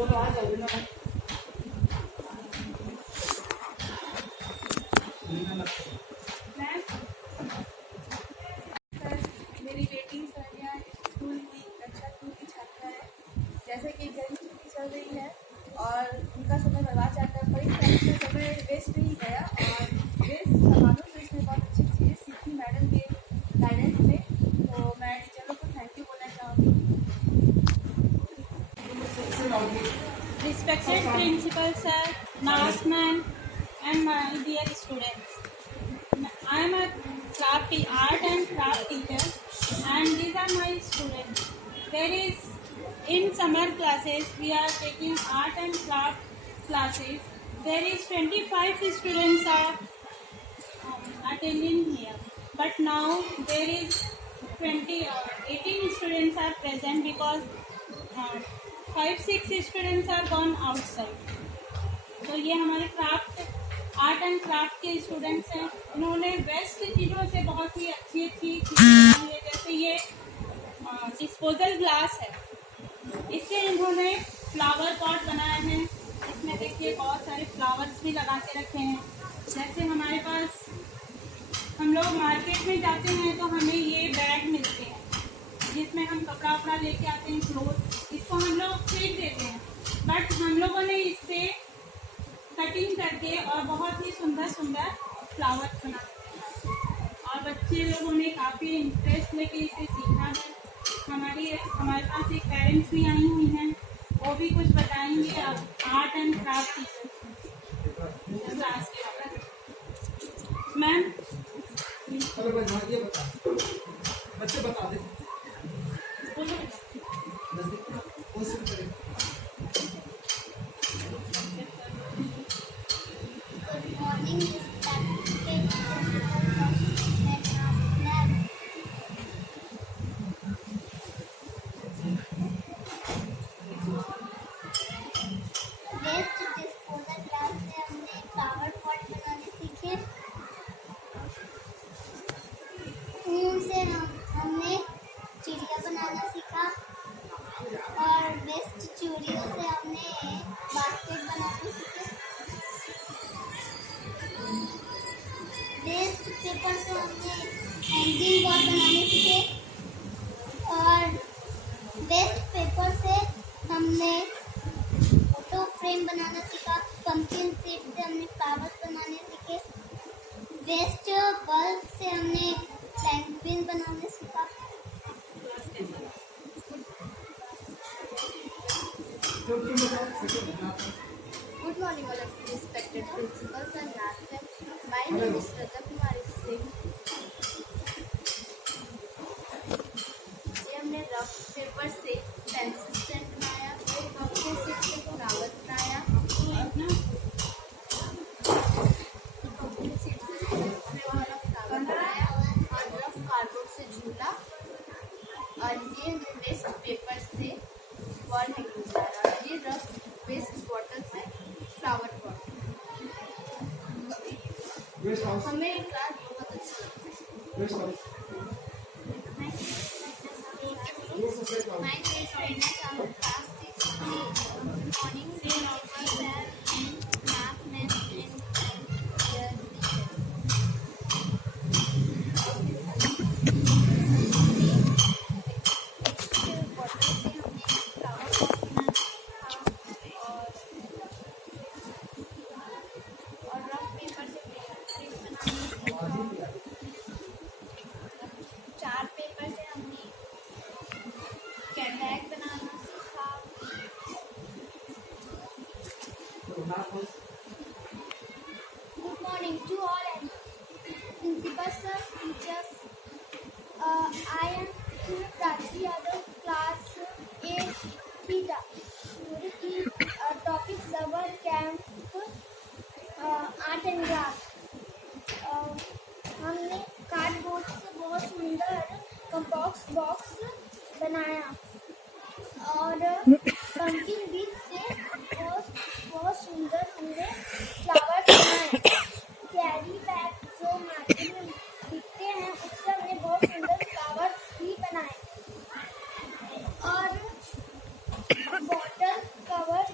मेरी बेटी सोनिया स्कूल की कक्षा 2 की छात्रा है। जैसे कि गर्मी छुट्टी चल रही है और उनका समय बर्बाद जाता है, परीक्षा में समय वेस्ट नहीं गया और वे समानों से इसमें बहुत अच्छी चीज़ें सीखी मैडम के गाइडेंस में। तो मैं टीचरों को थैंक यू बोलना चाहूँगी। Respected principal sir, nurse man, and my dear students. I am a art and craft teacher, and these are my students. There is in summer classes we are taking art and craft classes. There is 25 students are attending here, but now there is 18 students are present because 5-6 students are gone outside. तो ये हमारे art and craft के students हैं। इन्होंने waste चीज़ों से बहुत ही अच्छी चीज़ें बनाई है। जैसे ये डिस्पोजल ग्लास है, इससे इन्होंने फ्लावर पॉट बनाए हैं। इसमें देखिए बहुत सारे फ्लावर्स भी लगा के रखे हैं। जैसे हमारे पास हम लोग मार्केट में जाते हैं तो हमें ये बैग मिलते हैं जिसमें हम कपड़ा वपड़ा लेके आते हैं, क्लोथ, इसको हम लोग फेंक देते हैं, बट हम लोगों ने इससे कटिंग करके और बहुत ही सुंदर सुंदर फ्लावर्स बना दिए और बच्चे लोगों ने काफ़ी इंटरेस्ट लेके इसे सीखा है। हमारे पास एक पेरेंट्स भी आई हुई हैं, वो भी कुछ बताएंगे आर्ट एंड क्राफ्ट क्लास के बारे में। मैम बच्चे बता दे। हमने चिड़िया बनाना सीखा और वेस्ट चूड़ियों से हमने बास्केट बनाना सीखे। वेस्ट पेपर से हमने हैंगिंग बॉल बनाने सीखे और वेस्ट पेपर से हमने फोटो फ्रेम बनाना सीखा। पंपकिन सीड से हमने फ्लावर्स बनाने सीखे। वेस्ट बल्ब से हमने पेंगुइन बनाने सीखा। Good morning, all of you respected principals and math class. My name is Shraddha Kumari Singh. ये हमने रफ पेपर से पेंसिल स्टैंड बनाया, रफ से फ्लावर बनाया, और ये वेस्ट पेपर से वॉल हैंगिंग बनाया, ये रफ वेस्ट बॉटल से फ्लावर पॉट। हमें क्लास बहुत अच्छा लगता है। My dear friends, our class is morning and math and chart paper से हमने बैग बनाना सीखा। Good morning to all principal sir, teachers. I am Prachi Yadav, class 8 theta. की topic summer camp art and craft. हमने cardboard से बहुत सुंदर compost box बनाया और पंकिन बीज से बहुत सुंदर हमने फ्लावर्स बनाए। कैरी बैग जो मार्केट में बिकते हैं उससे हमने बहुत सुंदर फ्लावर्स भी बनाए और bottle cover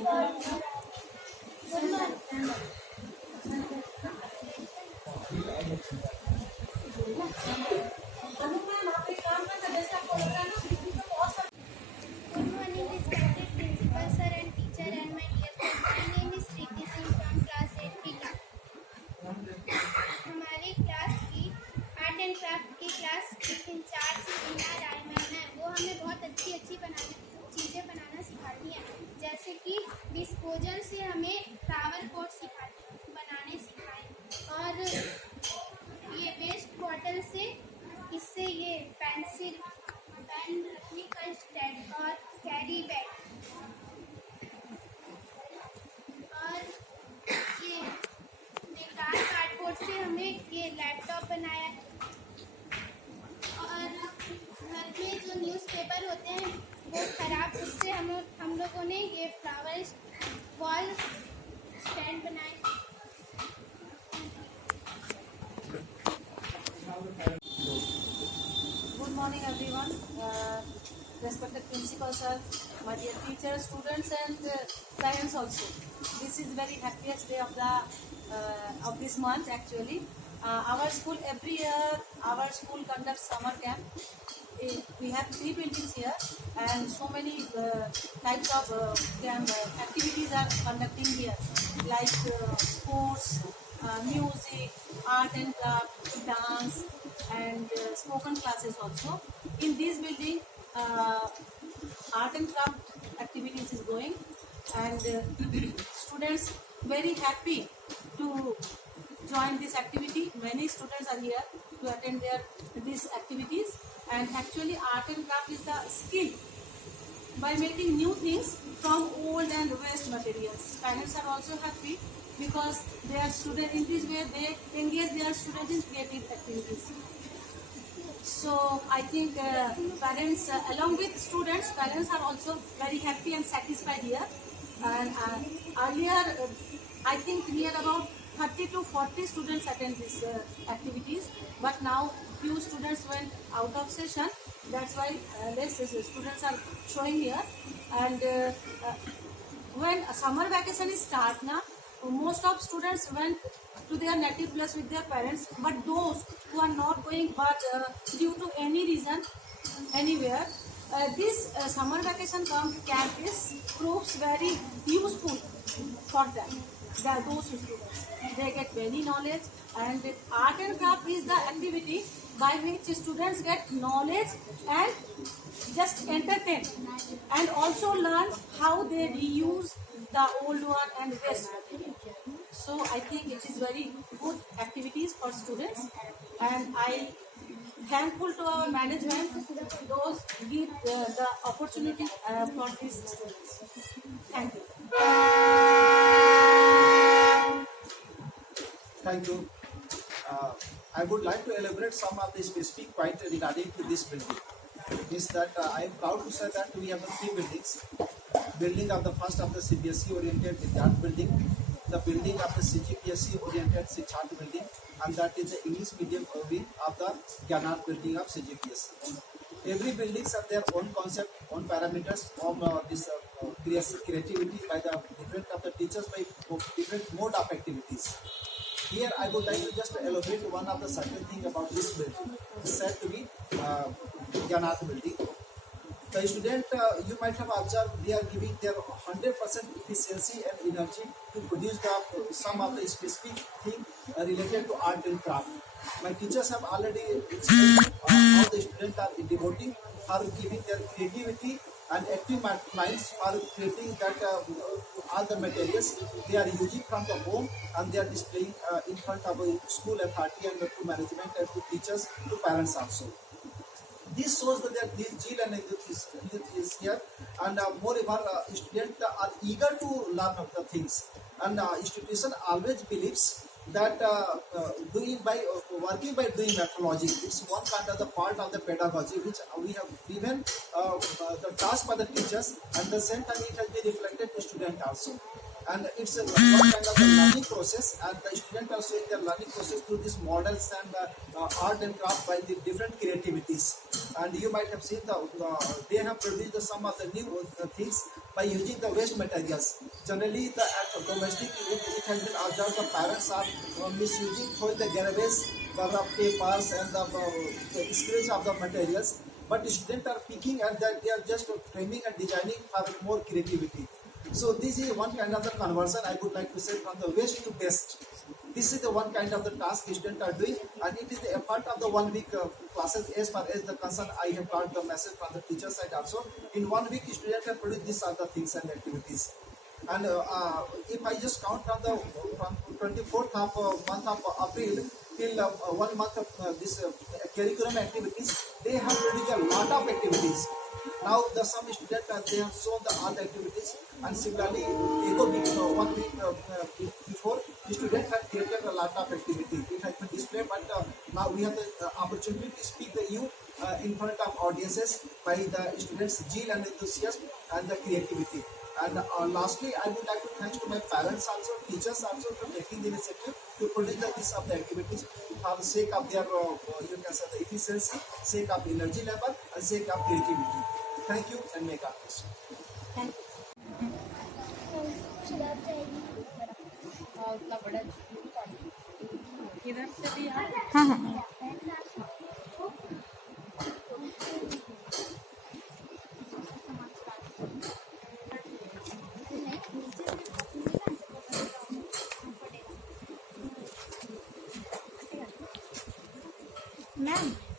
Good morning, respected principal sir and teacher and my dear friend. My name is Preeti Singh from class 8 B. हमारी क्लास की आर्ट एंड क्राफ्ट की क्लास इंचार्ज रीना राय मैम है। वो हमें बहुत अच्छी चीज़ें बनाना सिखाती हैं, जैसे कि डिस्पोजल से हमें फ्लावर पॉट बनाने सिखाए, और ये वेस्ट बॉटल से इससे ये पेन रखने का स्टैंड और कैरी बैग, और ये बेकार कार्डबोर्ड से हमें ये लैपटॉप बनाया, और घर में जो न्यूज़पेपर होते हैं वो खराब, उससे हम लोगों ने ये फ्लावर वॉल स्टैंड बनाए। Good morning, everyone. Respected principal sir, my dear teachers, students, and parents also. This is very happiest day of this month. Actually, our school every year conducts summer camp. We have 3 buildings here, and so many types of activities are conducting here, like sports, music, art and craft, dance, and spoken classes also. In this building, art and craft activities is going, and students very happy to join this activity. Many students are here to attend these activities, and actually art and craft is the skill by making new things from old and waste materials. Parents are also happy because their students, in this way they engage their students in creative activities. So I think parents, along with students, parents are also very happy and satisfied here. And earlier, I think near about 30 to 40 students attend these activities, but now few students went out of session. That's why less students are showing here. And when summer vacation is start now, most of students went to their native place with their parents, but those who are not going, but due to any reason anywhere, this summer vacation camp proves very useful for them. Those students, they get many knowledge, and art and craft is the activity by which students get knowledge and just entertain, and also learn how they reuse the old one and waste material. So I think it is very good activities for students, and I thankful to our management those give the opportunity for these students. Thank you. Thank you. I would like to elaborate some of the specific points regarding to this building. Is that I am proud to say that we have 3 buildings. Building of the first of the CBSE oriented Vidyart building, the building of the CGPSE oriented Sikshant building, and that is the English medium wing of the Gyanat building of CGPSE. Every building have their own concept, own parameters of this creativity by the different of the teachers by different mode of activities. Here I would like to just elaborate one of the certain thing about this building. It's said to be Gyanat building. The student, you might have observed, they are giving their 100% efficiency and energy to produce some of the specific thing related to art and craft. My teachers have already explained how the students are devoting, are giving their creativity and active minds are creating that all the materials they are using from the home, and they are displaying in front of a school authority and to management and to teachers, to parents also. This shows that this zeal and youth is here, and moreover students are eager to learn the things, and institution always believes that working by doing methodology, it's one kind of the part of the pedagogy which we have given the task by the teachers, and the same time it has been reflected to student also. And it's one kind of the learning process, and the students are showing their learning process through these models and art and craft by the different creativities. And you might have seen they have produced some of the new things by using the waste materials. Generally, the at domestic it has been observed the parents are misusing for the garbage, the papers and the scraps of the materials. But students are picking and that they are just framing and designing for more creativity. So this is one kind of the conversion I would like to say from the waste to best. This is the one kind of the task students are doing, and it is a part of the 1 week classes. As far as the concern, I have got the message from the teacher side also. In 1 week, students can produce these are the things and activities. And if I just count from 24th of month of April till 1 month of this curriculum activities, they have produced a lot of activities. Now the some students they have shown the all the activities, and similarly ego week 1 week before the students have created a lot of activity. It has been displayed, but now we have the opportunity to speak the you in front of audiences by the students' zeal and enthusiasm and the creativity. And lastly, I would like to thank to my parents also, teachers also for taking the initiative to produce this of the activities for the sake of their you can say the efficiency, sake of energy level, and sake of creativity. Thank you and may God bless you. Thank you. उतना बड़ा इधर से भी आप हाँ हाँ ma'am